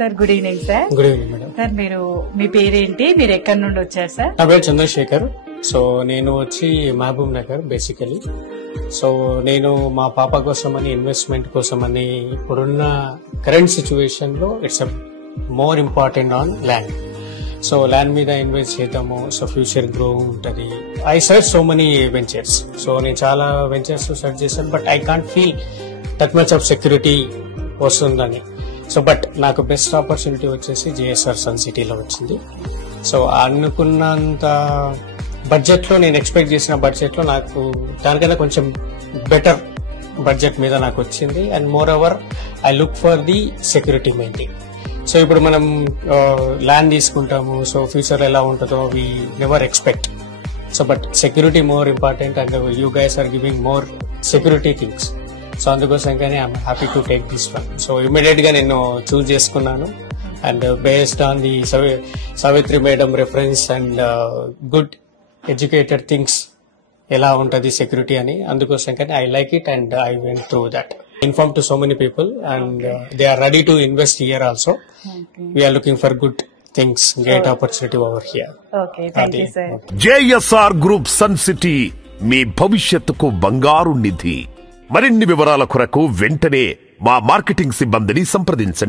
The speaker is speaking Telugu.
Sir good evening sir. Good evening madam. Sir మీ పేరేంటి, మీరు ఎక్కడి నుండి వచ్చారు సార్? నా పేరు చంద్రశేఖర్. సో నేను వచ్చి మహబూబ్ నగర్ బేసికలీ. సో నేను మా పాప కోసమని, ఇన్వెస్ట్మెంట్ కోసమని, ఇప్పుడున్న కరెంట్ సిచ్యువేషన్ లో it's more important on land. So land మీద ఇన్వెస్ట్ చేద్దాము, సో ఫ్యూచర్ గ్రో ఉంటుంది. I search so many ventures. So నేను చాలా వెంచర్స్ సర్చ్ చేశాను, but I can't feel that much of security వస్తుందని. సో బట్ నాకు బెస్ట్ ఆపర్చునిటీ వచ్చేసి జిఎస్ఆర్ సన్ సిటీలో వచ్చింది. సో అనుకున్నంత బడ్జెట్ లో, నేను ఎక్స్పెక్ట్ చేసిన బడ్జెట్ లో నాకు దానికన్నా కొంచెం బెటర్ బడ్జెట్ మీద నాకు వచ్చింది. And moreover I look for the security maintain. So ఇప్పుడు మనం ల్యాండ్ తీసుకుంటాము, సో ఫ్యూచర్ ఎలా ఉంటుందో we never expect. So but security more important and you guys are giving more security things. So అందుకోసం కానీ I'm happy to take this one. So immediate గా నేను చూస్ చేసుకున్నాను. And based on the Savitri madam reference and good educated things ఎలా ఉంటుంది సెక్యూరిటీ అని, అందుకోసం కానీ I like it and I went through that. Informed to so many people and they are ready to invest here also. We are looking for good things, great opportunity over here. Okay, thank you sir. JSR Group Sun City మీ భవిష్యత్తుకు బంగారు నిధి. మరిన్ని వివరాల కొరకు వెంటనే మా మార్కెటింగ్ సిబ్బందిని సంప్రదించండి.